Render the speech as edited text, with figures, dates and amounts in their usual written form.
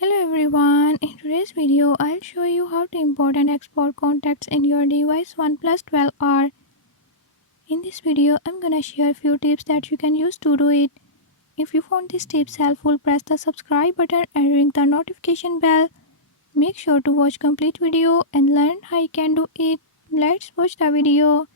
Hello everyone, in today's video I'll show you how to import and export contacts in your device Oneplus 12R. In this video I'm gonna share a few tips that you can use to do it. If you found these tips helpful, press the subscribe button and ring the notification bell. Make sure to watch complete video and learn how you can do it. Let's watch the video.